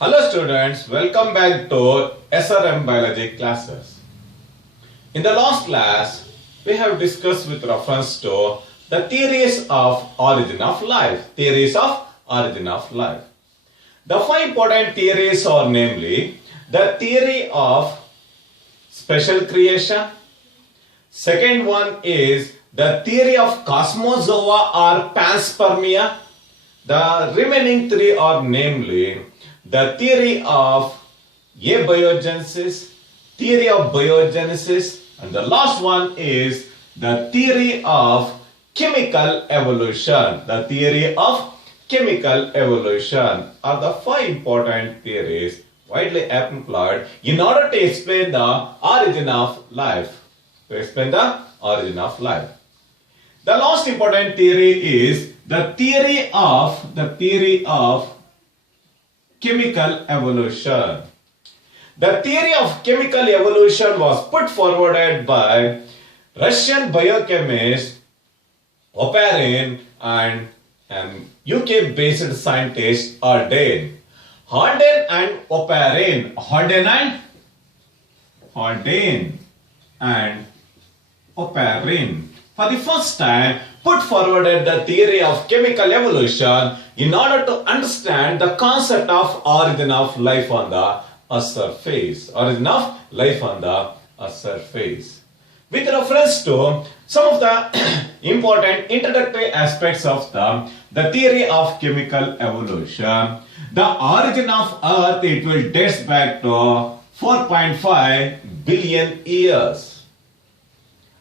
Hello students, welcome back to SRM biology classes. In the last class, we have discussed with reference to the theories of origin of life. Theories of origin of life. The five important theories are namely the theory of special creation. Second one is the theory of cosmozoa or panspermia. The remaining three are namely the theory of abiogenesis, theory of biogenesis, and the last one is the theory of chemical evolution. The theory of chemical evolution are the five important theories widely employed in order to explain the origin of life. To explain the origin of life. The last important theory is the theory of chemical evolution. The theory of chemical evolution was put forward by Russian biochemist Oparin and UK based scientist Haldane. Haldane and Oparin. Haldane and Oparin for the first time put forward the theory of chemical evolution in order to understand the concept of origin of life on the surface. Origin of life on the surface. With reference to some of the important introductory aspects of the theory of chemical evolution, the origin of Earth, it will date back to 4.5 billion years.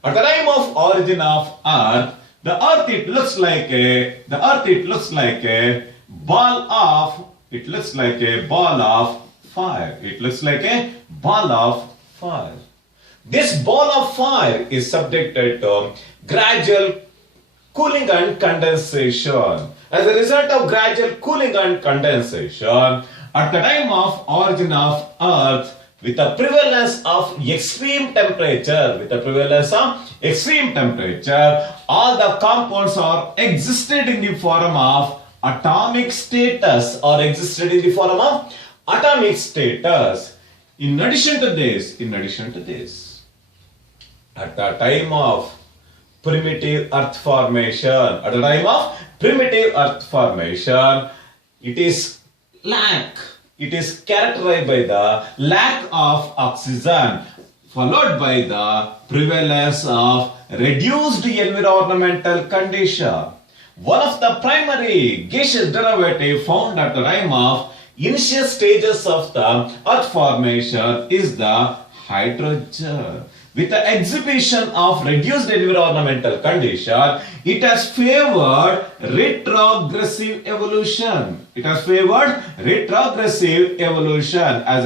At the time of origin of Earth, the Earth it looks like a ball of fire. It looks like a ball of fire. This ball of fire is subjected to gradual cooling and condensation. As a result of gradual cooling and condensation, at the time of origin of Earth, with the prevalence of extreme temperature, all the compounds are existed in the form of atomic status In addition to this, at the time of primitive earth formation, it is characterized by the lack of oxygen, followed by the prevalence of reduced environmental condition. One of the primary gaseous derivatives found at the time of initial stages of the earth formation is the hydrogen. With the exhibition of reduced environmental condition, it has favored retrogressive evolution. As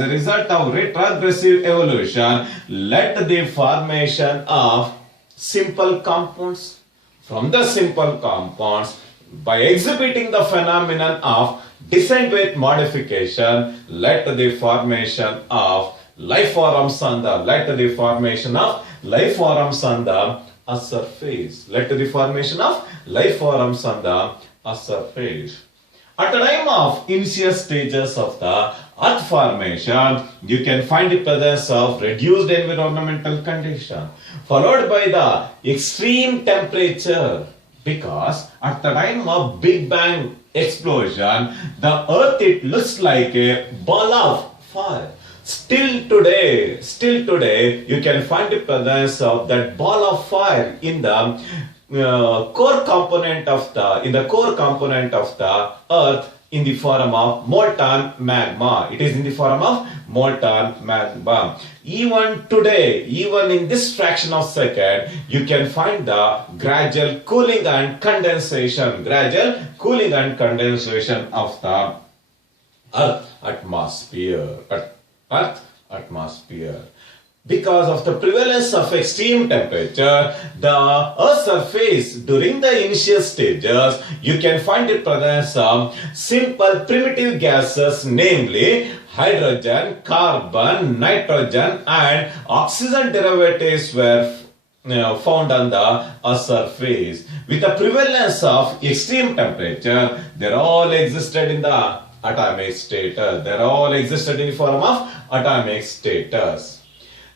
a result of retrogressive evolution, led to the formation of simple compounds. From the simple compounds, by exhibiting the phenomenon of descent with modification, led to the formation of life forms on the surface. At the time of initial stages of the earth formation, you can find the presence of reduced environmental condition, followed by the extreme temperature, because at the time of Big Bang explosion, the earth it looks like a ball of fire. Still today, you can find the presence of that ball of fire in the core component of the earth in the form of molten magma. It is in the form of molten magma. Even today, even in this fraction of second, you can find the gradual cooling and condensation of the earth atmosphere. Because of the prevalence of extreme temperature, the Earth's surface during the initial stages, you can find the presence of simple primitive gases, namely hydrogen, carbon, nitrogen, and oxygen derivatives were found on the surface. With the prevalence of extreme temperature, they all existed in the atomic status. They are all existed in the form of atomic status.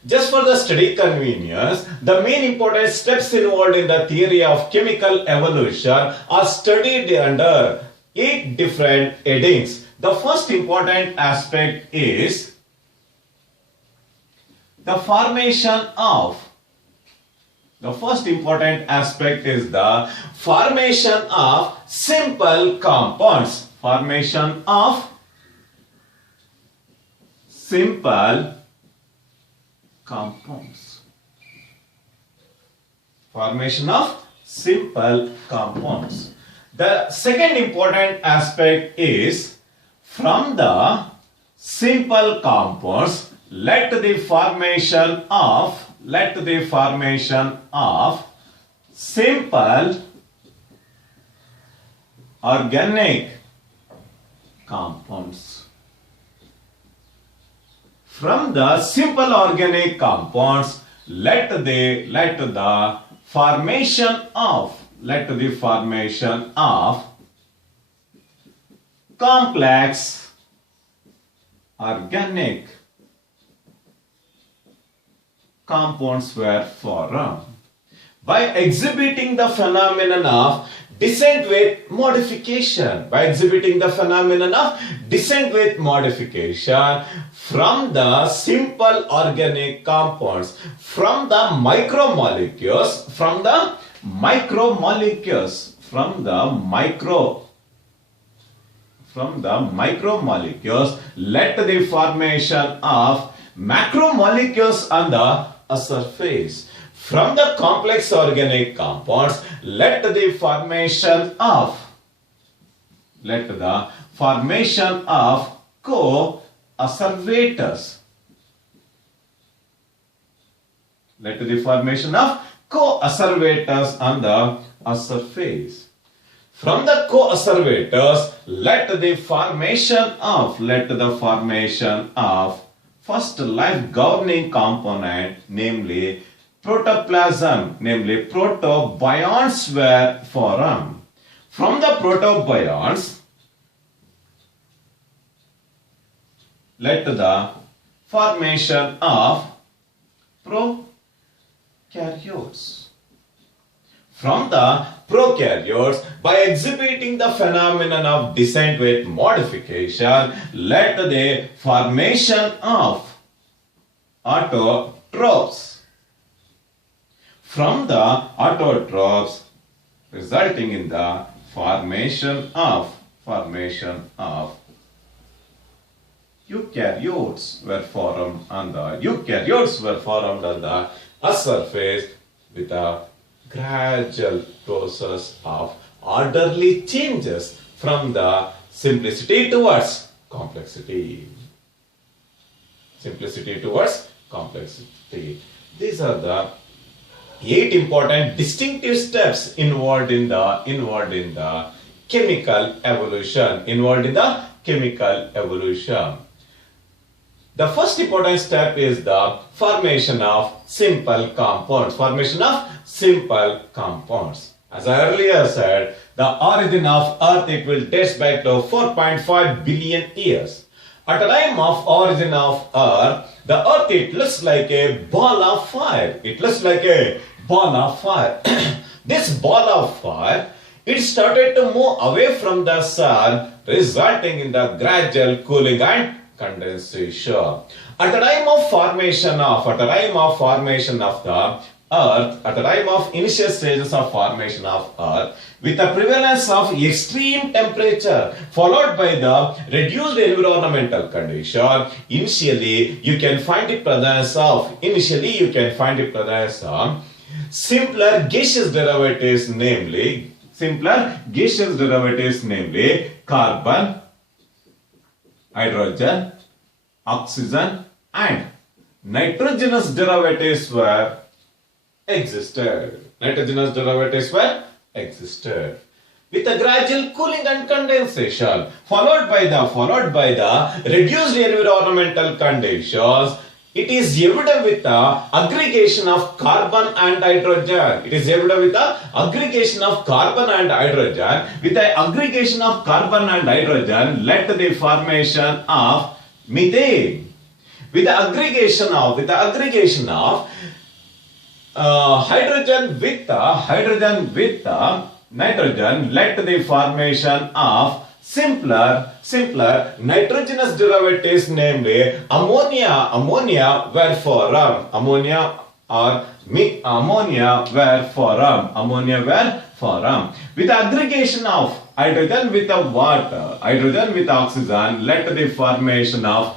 Just for the study convenience, the main important steps involved in the theory of chemical evolution are studied under 8 different headings. The first important aspect is the formation of. The first important aspect is the formation of simple compounds. Formation of simple compounds. Formation of simple compounds. The second important aspect is from the simple compounds, let the formation of simple organic compounds. From the simple organic compounds, let the formation of complex organic compounds were formed. By exhibiting the phenomenon of descent with modification, from the simple organic compounds, from the micromolecules, let the formation of macromolecules on the surface. From the complex organic compounds, let the formation of co-conservators. Let the formation of co-conservators on the surface. From the co-conservators, let the formation of first life governing component, namely protoplasm, protobionts were formed. From the protobionts, let the formation of prokaryotes. From the prokaryotes, by exhibiting the phenomenon of descent with modification, let the formation of autotrophs. From the autotrophs, resulting in the formation of eukaryotes were formed on the surface with a gradual process of orderly changes from the simplicity towards complexity. These are the 8 important distinctive steps involved in the chemical evolution. The first important step is the formation of simple compounds. As I earlier said, the origin of Earth, it will date back to 4.5 billion years. At the time of origin of Earth, the Earth, it looks like a ball of fire. This ball of fire, it started to move away from the sun, resulting in the gradual cooling and condensation. At the time of formation of the Earth, at the time of initial stages of formation of Earth, with the prevalence of extreme temperature followed by the reduced environmental condition, initially you can find the presence of simpler gaseous derivatives, namely carbon, hydrogen, oxygen and nitrogenous derivatives were existed. With a gradual cooling and condensation followed by the reduced environmental conditions, it is evident with the aggregation of carbon and hydrogen. It is evident with the aggregation of carbon and hydrogen. With the aggregation of carbon and hydrogen led to the formation of methane. With the aggregation of hydrogen with the nitrogen led to the formation of simpler nitrogenous derivatives, namely ammonia were formed. With the aggregation of hydrogen with the water, hydrogen with oxygen led to the formation of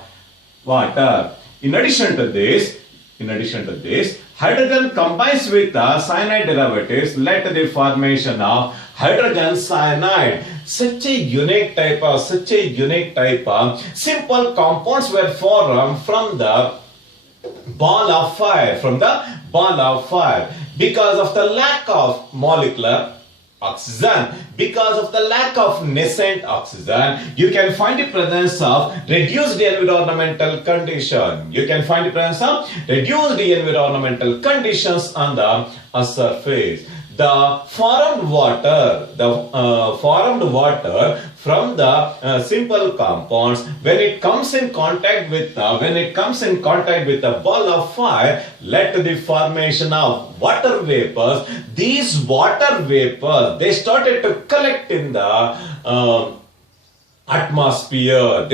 water. In addition to this, hydrogen combines with the cyanide derivatives led to the formation of hydrogen cyanide. Such a unique type of simple compounds were formed from the ball of fire, because of the lack of molecular oxygen, because of the lack of nascent oxygen. You can find the presence of reduced environmental condition. On the surface. The formed water from the simple compounds, when it comes in contact with the ball of fire, led to the formation of water vapors. These water vapors, they started to collect in the atmosphere.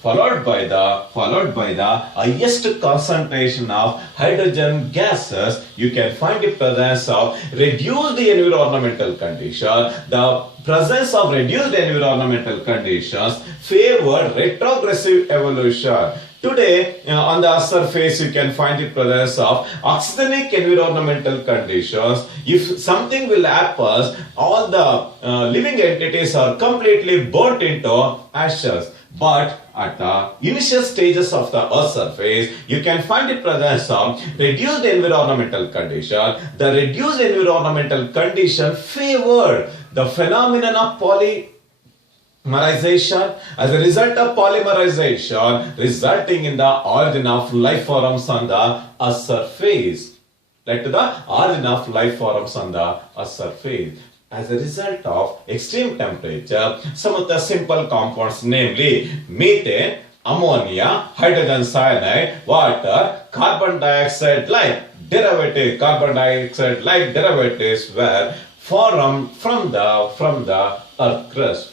Followed by the highest concentration of hydrogen gases. You can find the presence of reduced environmental condition. The presence of reduced environmental conditions favored retrogressive evolution. Today, on the surface, you can find the presence of oxygenic environmental conditions. If something will happen, all the living entities are completely burnt into ashes. But at the initial stages of the Earth's surface, you can find the presence of reduced environmental condition. The reduced environmental condition favored the phenomenon of polymerization. As a result of polymerization, resulting in the origin of life forms on the Earth's surface. As a result of extreme temperature, some of the simple compounds, namely methane, ammonia, hydrogen cyanide, water, carbon dioxide like derivatives were formed from the earth crust.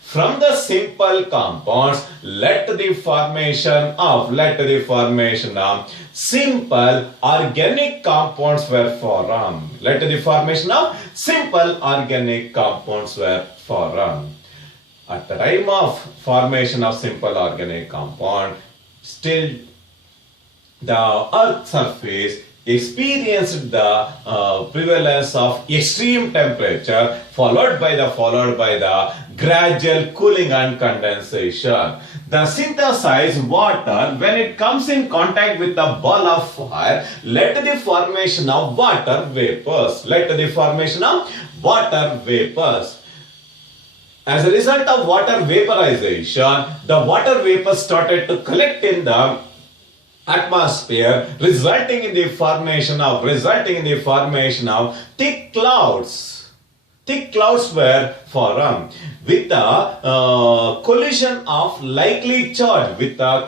From the simple compounds led to the formation of simple organic compounds were formed. At the time of formation of simple organic compound, still the earth surface experienced the prevalence of extreme temperature, followed by the gradual cooling and condensation. The synthesized water, when it comes in contact with the ball of fire, led to the formation of water vapors. As a result of water vaporization, the water vapors started to collect in the atmosphere, resulting in the formation of thick clouds. Thick clouds were formed with the collision of lightly charged clouds,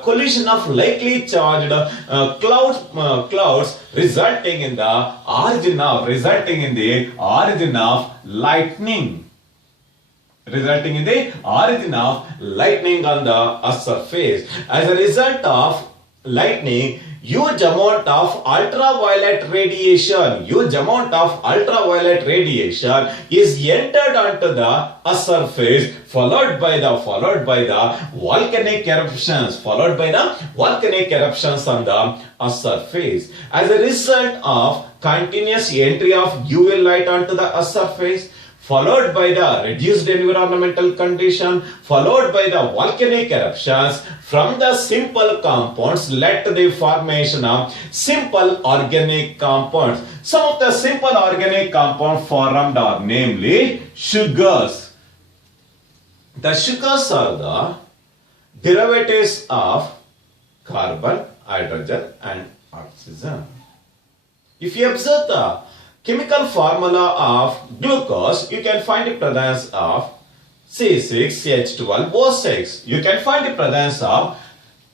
resulting in the origin of lightning. On the surface. As a result of lightning, huge amount of ultraviolet radiation is entered onto the surface, followed by the volcanic eruptions on the surface. As a result of continuous entry of UV light onto the surface, followed by the reduced environmental condition, followed by the volcanic eruptions, from the simple compounds led to the formation of simple organic compounds. Some of the simple organic compounds formed are namely sugars. The sugars are derivatives of carbon, hydrogen and oxygen. If you observe the chemical formula of glucose, you can find the presence of C6H12O6. You can find the presence of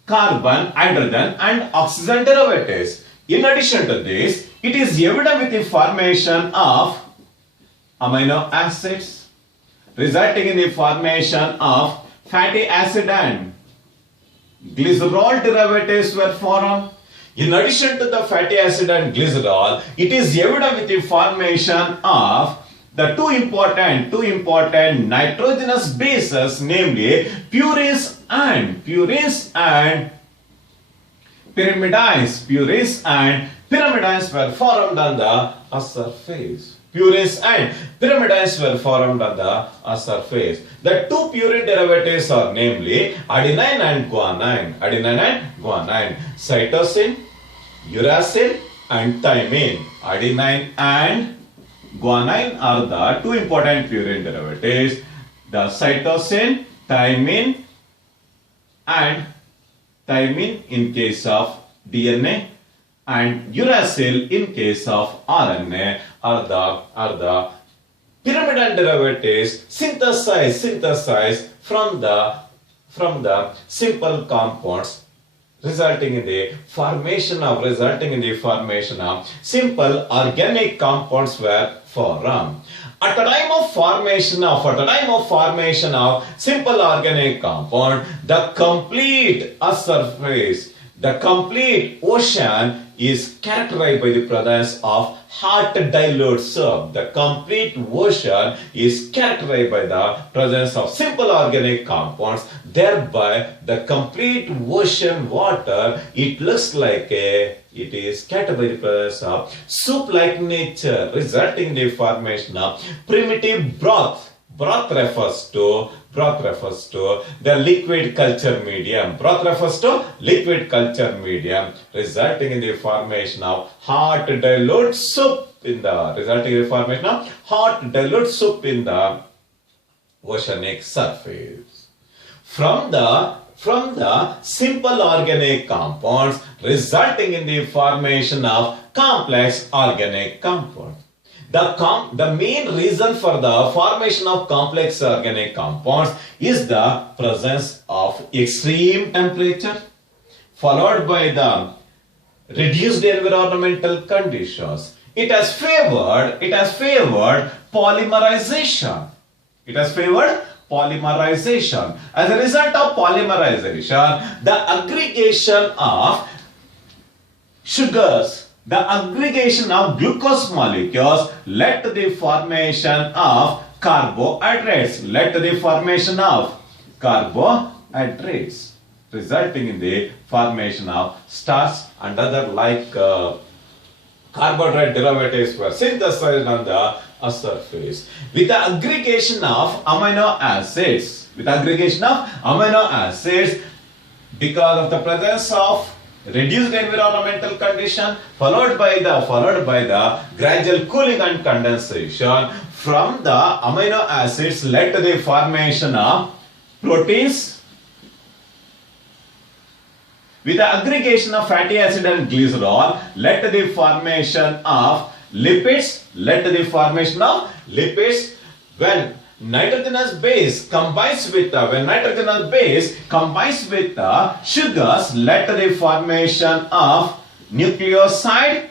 carbon, hydrogen and oxygen derivatives. In addition to this, it is evident with the formation of amino acids, resulting in the formation of fatty acid and glycerol derivatives were formed. In addition to the fatty acid and glycerol, it is evident with the formation of the two important nitrogenous bases, namely purines and pyrimidines. Purines and pyrimidines were formed on the surface. Purines and pyrimidines were formed on the surface. The two purine derivatives are namely adenine and guanine. Cytosine, uracil and thymine. Adenine and guanine are the two important purine derivatives. The cytosine, thymine in case of DNA and uracil in case of RNA are the pyrimidine derivatives synthesized from the simple compounds, resulting in the formation of simple organic compounds were formed. At the time of formation of simple organic compound, the complete surface, the complete ocean is characterized by the presence of hot dilute soap. The complete ocean is characterized by the presence of simple organic compounds. Thereby, the complete ocean water, it looks like it is characterized by the presence of soup-like nature, resulting in the formation of primitive broth. Broth refers to the liquid culture medium. Broth refers to liquid culture medium, resulting in the formation of hot dilute soup in the oceanic surface. From the simple organic compounds, resulting in the formation of complex organic compounds. The main reason for the formation of complex organic compounds is the presence of extreme temperature, followed by the reduced environmental conditions. It has favored polymerization. As a result of polymerization, the aggregation of sugars, the aggregation of glucose molecules led to the formation of carbohydrates, resulting in the formation of starch and other like carbohydrate derivatives were synthesized on the surface. With the aggregation of amino acids, because of the presence of reduced environmental condition, followed by the gradual cooling and condensation, from the amino acids led to the formation of proteins. With the aggregation of fatty acid and glycerol led to the formation of lipids. When nitrogenous base combines with sugars, led to the formation of nucleoside.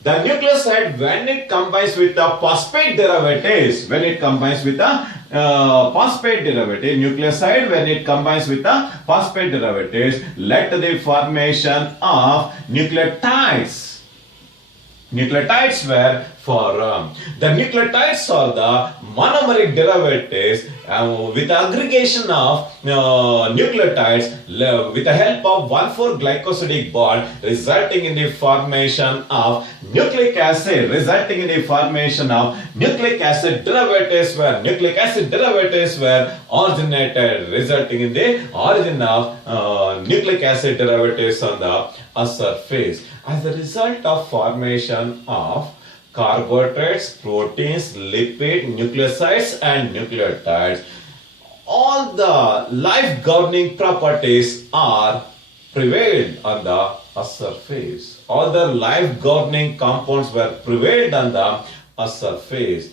The nucleoside, when it combines with the phosphate derivatives, led to the formation of nucleotides. Nucleotides were formed. The nucleotides are the monomeric derivatives with the aggregation of nucleotides with the help of 1,4-glycosidic bond, resulting in the formation of nucleic acid. Nucleic acid derivatives were originated, resulting in the origin of nucleic acid derivatives on the surface. As a result of formation of carbohydrates, proteins, lipids, nucleosides and nucleotides, all the life governing properties are prevailed on the surface. All the life governing compounds were prevailed on the surface.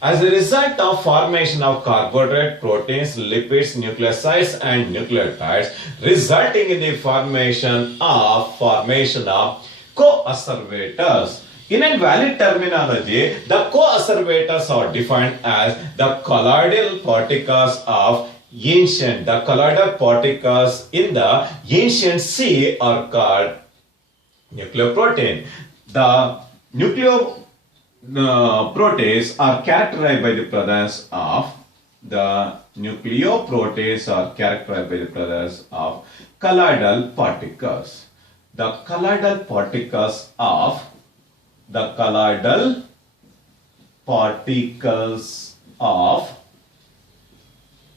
As a result of formation of carbohydrate, proteins, lipids, nucleosides and nucleotides, resulting in the formation of co-asservators. In a valid terminology, the co-asservators are defined as the colloidal particles of the colloidal particles in the ancient sea are called nucleoprotein. The nucleoproteins are characterized by the presence of colloidal particles. The colloidal particles of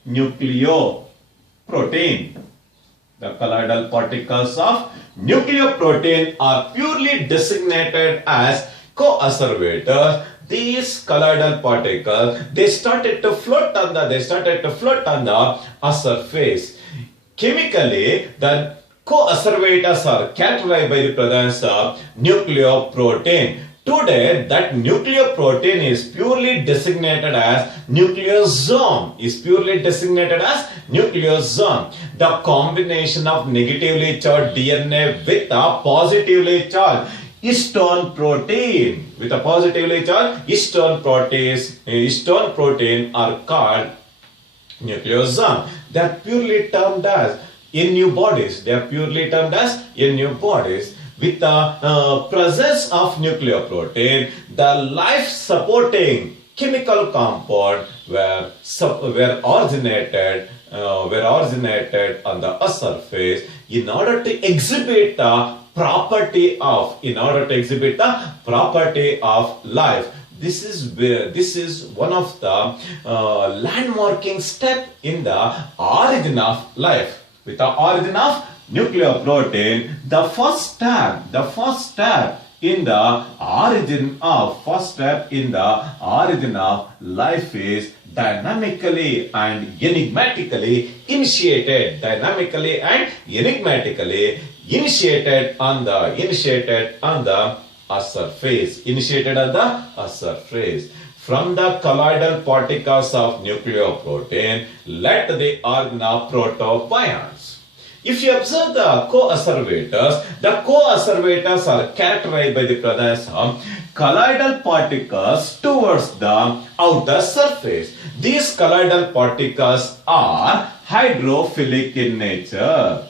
nucleoprotein. The colloidal particles of nucleoprotein are purely designated as co-asservators. These colloidal particles, they started to float on the surface. Chemically, the co-asservators are characterized by the presence of nucleoprotein. Today, that nucleoprotein is purely designated as nucleosome. The combination of negatively charged DNA with a positively charged histone protein are called nucleosome. They are purely termed as NU bodies. With the presence of nucleoprotein, the life-supporting chemical compound were originated on the surface in order to exhibit the property of life. This is one of the landmarking step in the origin of life. With the origin of nucleoprotein, the first step in the origin of life is dynamically and enigmatically initiated on the surface. From the colloidal particles of nucleoprotein, let the origin of protobions. If you observe the co-asservators are characterized by the presence of colloidal particles towards the outer surface. These colloidal particles are hydrophilic in nature.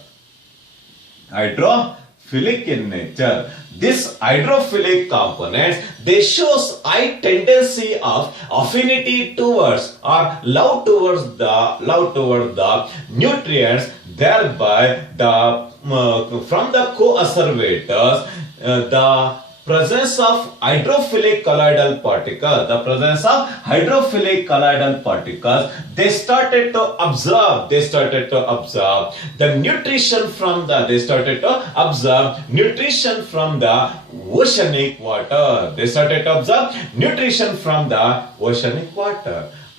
These hydrophilic components, they shows high tendency of affinity towards or love towards the nutrients. Thereby, from the co-asservators, the presence of hydrophilic colloidal particles, they started to absorb the nutrition from the oceanic water.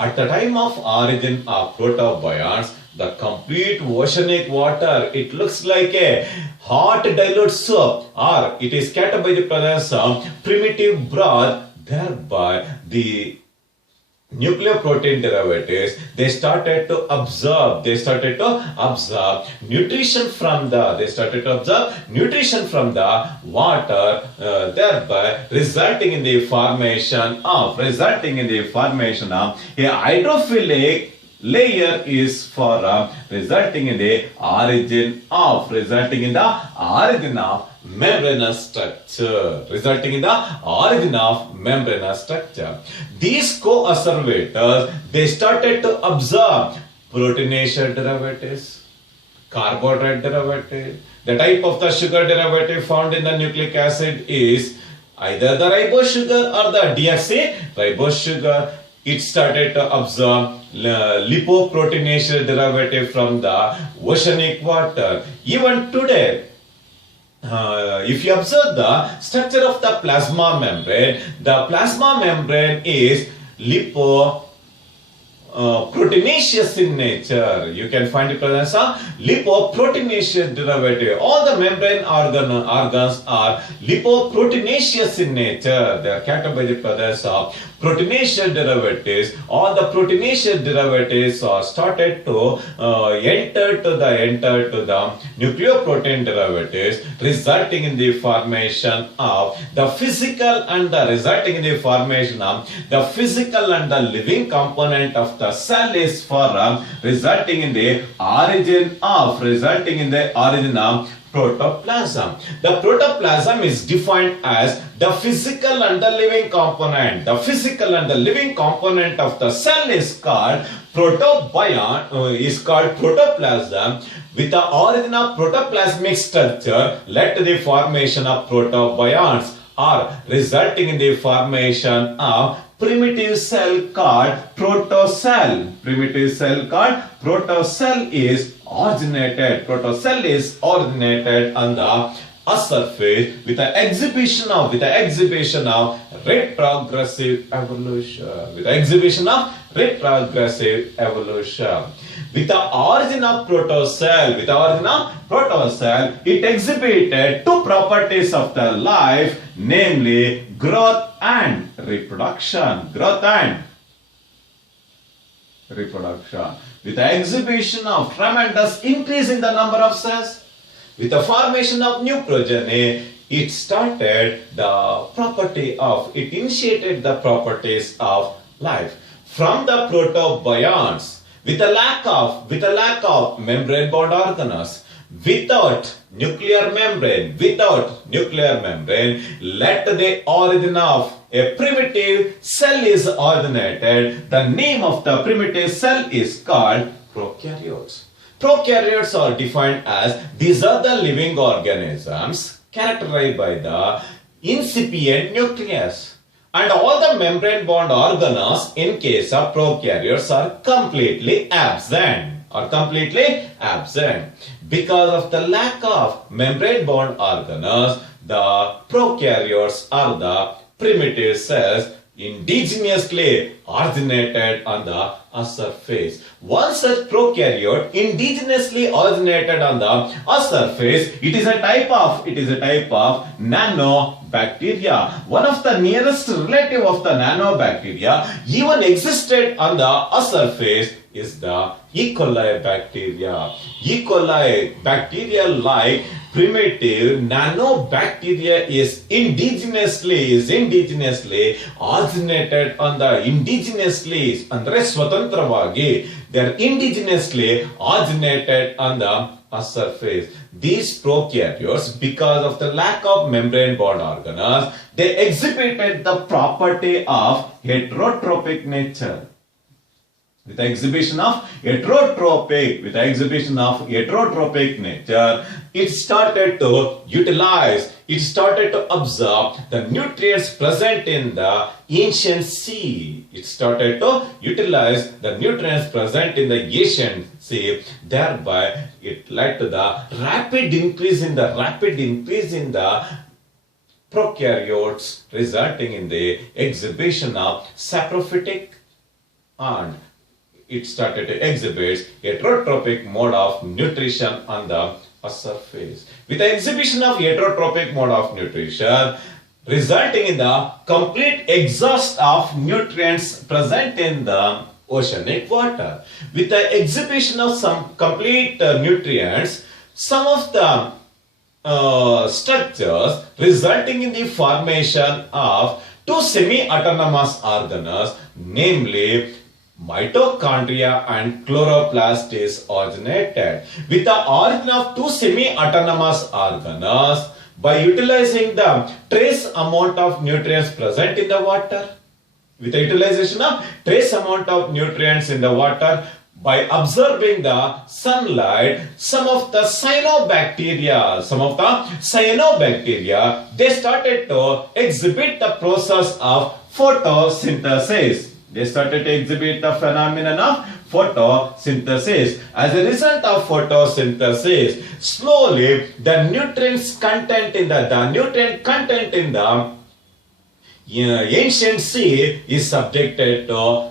At the time of origin of protobions, the complete oceanic water, it looks like a hot dilute soap, or it is scattered by the presence of primitive broth. Thereby, the nucleoprotein derivatives, they started to absorb nutrition from the water, thereby resulting in the formation of a hydrophilic layer is formed, resulting in the origin of membranous structure. These co-asservators, they started to absorb proteinaceous derivatives, carbohydrate derivative. The type of the sugar derivative found in the nucleic acid is either the ribose sugar or the deoxyribose sugar. It started to absorb lipoproteinaceous derivative from the oceanic water. Even today, if you observe the structure of the plasma membrane is proteinaceous in nature. You can find the presence of lipoproteinaceous derivative. All the membrane organs are lipoproteinaceous in nature. They are captured by the presence of proteinaceous derivatives. All the proteinaceous derivatives are started to enter to the nucleoprotein derivatives, resulting in the formation of the physical and the living component of the cell is formed, resulting in the origin of protoplasm. The protoplasm is defined as the physical and the living component. The physical and the living component of the cell is called protoplasm. With the origin of protoplasmic structure led to the formation of protobions, or resulting in the formation of primitive cell called protocell. Primitive cell called protocell is originated on the earth surface with the exhibition of retrogressive evolution. With the origin of protocell, it exhibited two properties of the life, namely growth and reproduction. With the exhibition of tremendous increase in the number of cells, with the formation of new progeny, it initiated the properties of life. From the protobions, with a lack of membrane bound organelles, without nuclear membrane, led to the origin of a primitive cell is originated. The name of the primitive cell is called prokaryotes. Prokaryotes are defined as these are the living organisms characterized by the incipient nucleus. And all the membrane bound organelles in case of prokaryotes are completely absent. Because of the lack of membrane bound organelles, the prokaryotes are the primitive cells indigenously originated on the earth surface. One such prokaryote indigenously originated on the earth surface, it is a type of nanobacteria. One of the nearest relative of the nanobacteria even existed on the earth surface is the E. coli bacteria. E. coli bacteria like primitive nanobacteria is indigenously originated on the they are indigenously originated on the earth surface. These prokaryotes, because of the lack of membrane bound organelles, they exhibited the property of heterotropic nature. With the exhibition of heterotropic nature, it started to absorb the nutrients present in the ancient sea. Thereby, it led to the rapid increase in the prokaryotes, resulting in the exhibition of saprophytic, and it started to exhibit heterotropic mode of nutrition on the earth surface. With the exhibition of heterotropic mode of nutrition, resulting in the complete exhaust of nutrients present in the oceanic water. With the exhibition of some complete nutrients, some of the structures resulting in the formation of two semi-autonomous organelles, namely mitochondria and chloroplast is originated. With the origin of two semi-autonomous organelles, by utilizing the trace amount of nutrients present in the water, with the utilization of trace amount of nutrients in the water, by observing the sunlight, some of the cyanobacteria, they started to exhibit the process of photosynthesis. They started to exhibit the phenomenon of photosynthesis. As a result of photosynthesis, slowly the nutrient content in the ancient sea is subjected to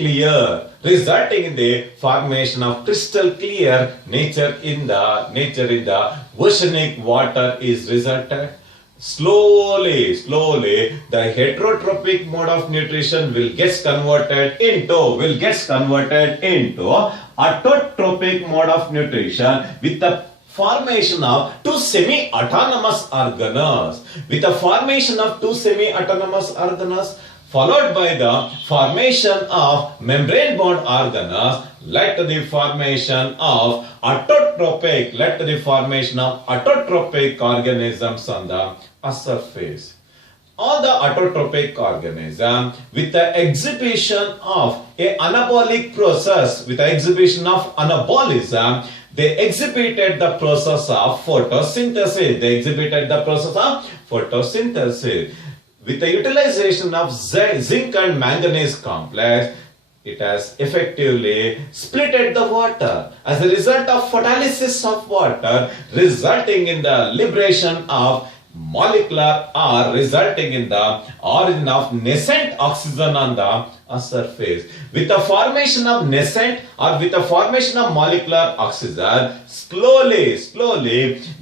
clear, resulting in the formation of crystal clear nature in the oceanic water is resulted. Slowly, the heterotrophic mode of nutrition will get converted into autotrophic mode of nutrition with the formation of two semi-autonomous organelles. Followed by the formation of membrane bound organelles, led to the formation of autotrophic organisms on the surface. All the autotrophic organisms, with the exhibition of a anabolic process, they exhibited the process of photosynthesis. With the utilization of zinc and manganese complex, it has effectively splitted the water as a result of photolysis of water, resulting in the liberation of molecular or resulting in the origin of nascent oxygen on the surface. With the formation of nascent or with the formation of molecular oxygen, slowly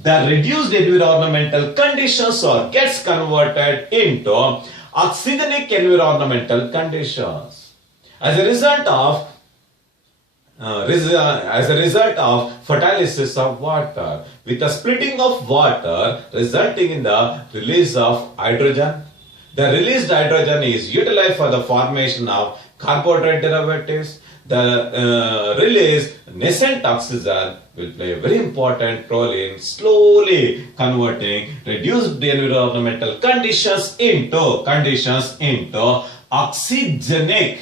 the reduced environmental conditions gets converted into oxygenic environmental conditions. As a result of photolysis of water, with the splitting of water resulting in the release of hydrogen. The released hydrogen is utilized for the formation of carbohydrate derivatives. The released nascent oxygen will play a very important role in slowly converting reduced environmental conditions into oxygenic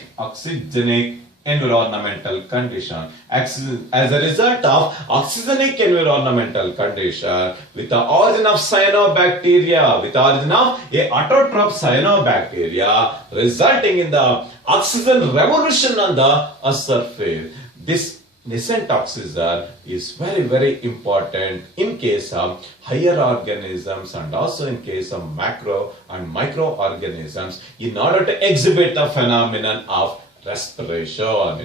environmental condition. As a result of oxygenic environmental condition, with the origin of cyanobacteria, with the origin of a autotroph cyanobacteria, resulting in the oxygen revolution on the surface. This nascent oxygen is very important in case of higher organisms and also in case of macro and microorganisms in order to exhibit the phenomenon of respiration.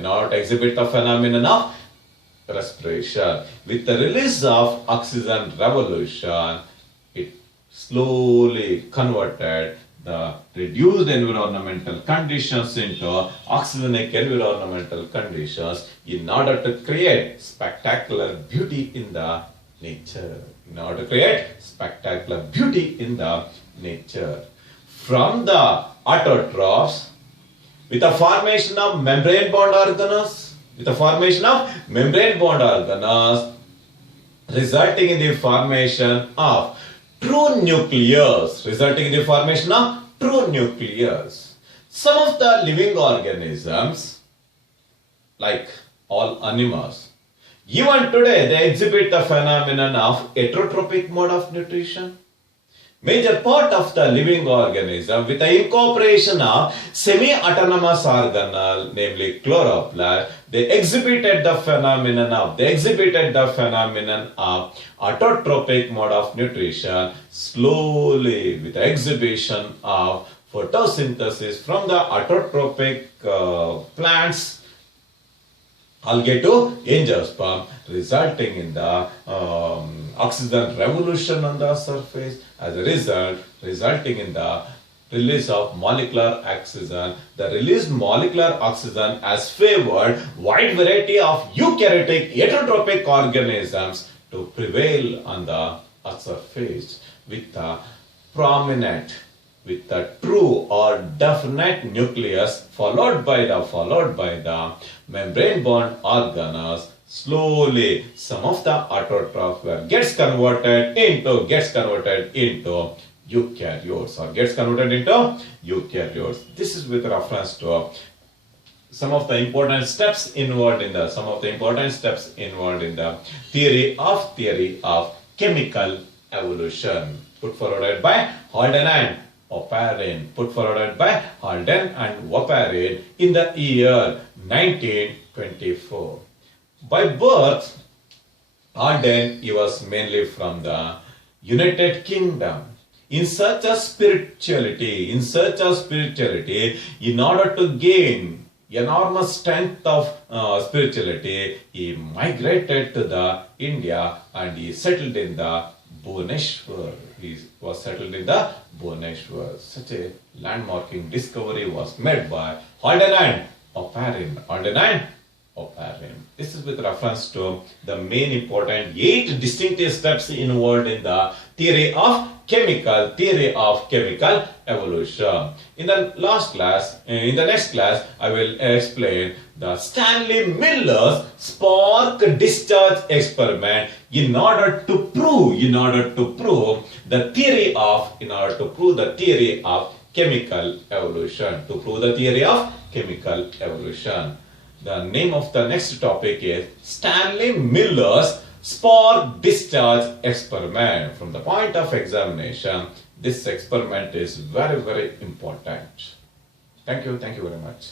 With the release of oxygen revolution, it slowly converted the reduced environmental conditions into oxygenic environmental conditions in order to create spectacular beauty in the nature. From the autotrophs, with the formation of membrane bound organelles, resulting in the formation of true nucleus. Some of the living organisms, like all animals, even today they exhibit the phenomenon of heterotrophic mode of nutrition. Major part of the living organism, with the incorporation of semi-autonomous organelle, namely chloroplast, they exhibited the phenomenon of autotrophic mode of nutrition, slowly with the exhibition of photosynthesis from the autotrophic plants, algae to angiosperm, resulting in the oxygen revolution on the surface. As a result, resulting in the release of molecular oxygen. The released molecular oxygen has favored wide variety of eukaryotic heterotrophic organisms to prevail on the surface with the prominent, with the true or definite nucleus followed by the membrane bound organelles. Slowly some of the autotrophs gets converted into eukaryotes. This is with reference to some of the important steps involved in the theory of chemical evolution, put forward by Holden and Oparin, in the year 1924. By birth, Holden, he was mainly from the United Kingdom. In search of spirituality, in order to gain enormous strength of spirituality, he migrated to the India and he settled in the Bhubaneswar. He was settled in the Bhubaneswar. Such a landmarking discovery was made by Holden and Oparin. This is with reference to the main important 8 distinctive steps involved in the theory of chemical evolution. In the next class, I will explain the Stanley Miller's spark discharge experiment in order to prove the theory of chemical evolution. The name of the next topic is Stanley Miller's spark discharge experiment. From the point of examination, this experiment is very, very important. Thank you very much.